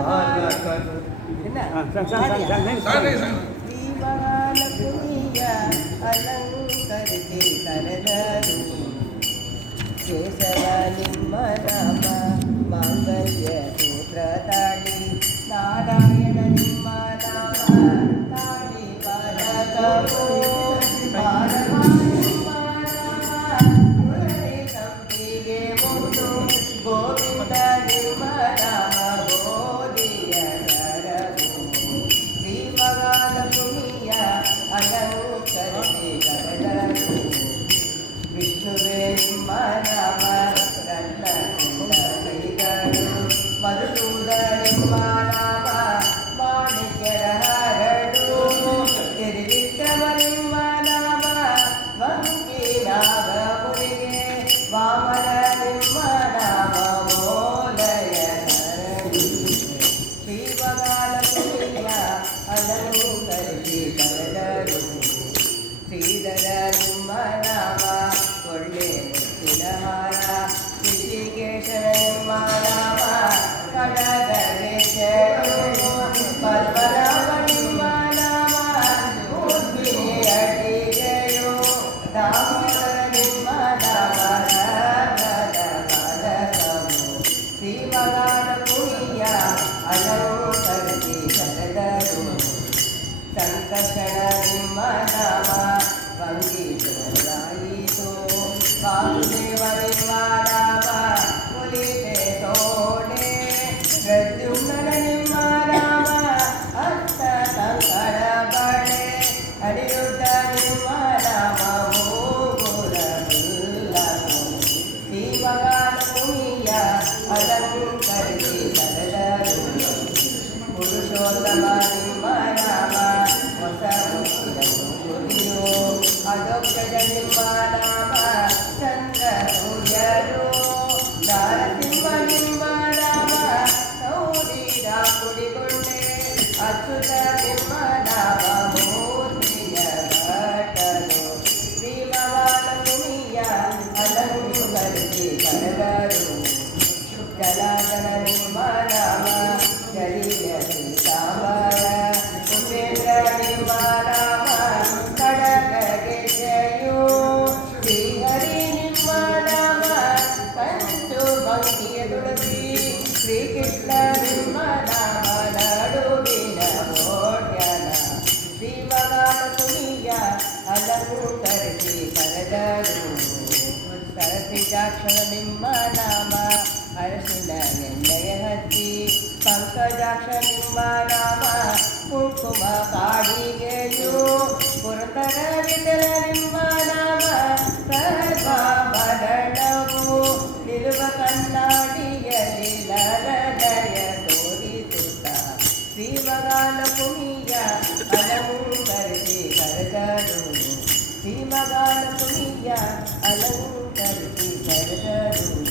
ಬಾಲಕನು ಶ್ರೀಮಹಾಲಕ್ಷ್ಮಿಯ ಅಲಂಕರಿಸಿ ಕರೆದರು ಕೇಶವ ನಿಮ್ಮ ನಾಮ ಮಾಂಗಲ್ಯ ಸೂತ್ರ ತಾಳಿ ನಾರಾಯಣ ನಿಮ್ಮ ನಾಮ ತಾಳಿ ಬಾಲಕವು ಸಂಪಿಗೆ ಮುಟ್ಟು ಗೋವಿಂದ ನಿಮ್ಮ ನಾಮ ಬೋಧಿಯ ಕರವು ಶ್ರೀಮಹಾಲಕ್ಷ್ಮಿಯ ಅಲಂಕರಿಸಿ ಕರೆದರು ವಿಷ್ಣುವೇ ನಿಮ್ಮ ನಾಮ ರತ್ನ ಕೈಗಳು ಮಧುಸೂದ ನಿಮ್ಮ ನಾಮ ಮಾಣಿಕ್ಯರ ಹರಡು ಗಿರಿವಿಕ್ರಮ ನಿಮ್ಮ ನಾಮ ವಂಕೀನಾಗ ಮುನಿಗೆ ವಾಮನ ನಿಮ್ಮ ನಾಮ ಮೋಲಯ ಕರಡಿ ಶ್ರೀಮಹಾಲಕ್ಷ್ಮಿಯ ಅಲಂಕರಿಸಿ ಕರೆದರು ಶ್ರೀಧರ ನಿಮ್ಮ ನಾಮ ಒಳ್ಳೆ ಮುತ್ತಿನ ಹಾರ ಋಷಿಕೇಶರ ನಿಮ್ಮ ನಾಮ ಕಡಗರೇಶರು ಪದ್ಮನಾಭ ನಿಮ್ಮ ನಾಮ ಮೂರ್ತಿನಿ ಅಡಿಗೆಯು ದಾಮೋದರ ನಿಮ್ಮ ನಾಮ ರತ್ನದ ಪದಕವು ಶ್ರೀಮಹಾಲಕ್ಷ್ಮಿಯ ಅಲಂಕರಿಸಿ ಕರೆದರು ಸಂಕರ್ಷಣ ನಿಮ್ಮ ನಾಮ ವಂಗಿತೋರಾಯಿತು ವಾಸುದೇವ ನಿಮ್ಮ ನಾಮ ಮುಲಿತೆ ತೋಡೆ ಪ್ರದ್ಯುಮ್ನ ನಿಮ್ಮ ನಾಮ ಅತ್ತ ಸಂಕಟ ಬಳೆ ಅನಿರುದ್ಧ ನಿಮ್ಮ ನಾಮ ಮೂಗುರ ಮುಲ್ಲಕು ಶ್ರೀಮಹಾಲಕ್ಷ್ಮಿಯ ಅಲಂಕರಿಸಿ ಕರೆದರು ಪುರುಷೋತ್ತಮ ನಿಮ್ಮ ನಾಮ ಹೊಸ ಮುತ್ತಿನ ಗುರಿಯೋ ಅಧೋಕ್ಷಜ ನಿಮ್ಮ ನಾಮ ಚಂದ್ರ ಸೂರ್ಯರು ನಾರಸಿಂಹ ನಿಮ್ಮ ನಾಮ ಸೌರೀರ ಕುಡಿಗೊಂಡೆ ಅಚ್ಯುತ ನಿಮ್ಮ ನಾಮ ಮೂರ್ತಿಯ ಭಟರು ಶ್ರೀಮಹಾಲಕ್ಷ್ಮಿಯ ಅಲಂಕರಿಸಿ ಕರೆದರು ಜಲಾಜನ ನಿಮ್ಮ ನಾಮ ಜಲಿಯ ಶ್ರೀಸಾಂಬರ ಕುಬೇರ ನಿಮ್ಮ ನಾಮ ಕಡಗಗೆ ಜಯೋ ಶ್ರೀಹರಿ ನಿಮ್ಮ ನಾಮ ಕಂಚು ಬಂಕಿಯ ತುಳಸಿ ಶ್ರೀಕೃಷ್ಣ ನಿಮ್ಮ ನಾಮ ನಡುವಿನ ಭೋಟ್ಯನ ಶ್ರೀಮಹಾಲಕ್ಷ್ಮಿಯ ಅಲಂಕರಿಸಿ ಕರೆದರು ಸರಸಿಜಾಕ್ಷರ ನಿಮ್ಮ ನಾಮ ಅರಸಿನ ಎಣ್ಣೆಯ ಹಚ್ಚಿ ಪಂಕಜಾಕ್ಷ ನಿಮ್ಮ ನಾಮ ಕುಂಕುಮ ಕಾಡಿಗೆಯು ಪುರತರ ವಿಠಲ ನಿಮ್ಮ ನಾಮ ಸರ್ವಾಭರಣವು ನಿಲುವ ಕನ್ನಡಿಯಲ್ಲಿ ಲಲನಯ ತೋರಿಸುತ್ತ ಶ್ರೀಮಹಾಲಕ್ಷ್ಮಿಯ ಅಲಂಕರಿಸಿ ಕರೆದರು ಶ್ರೀಮಹಾಲಕ್ಷ್ಮಿಯ ಅಲಂಕರಿಸಿ ಕರೆದರು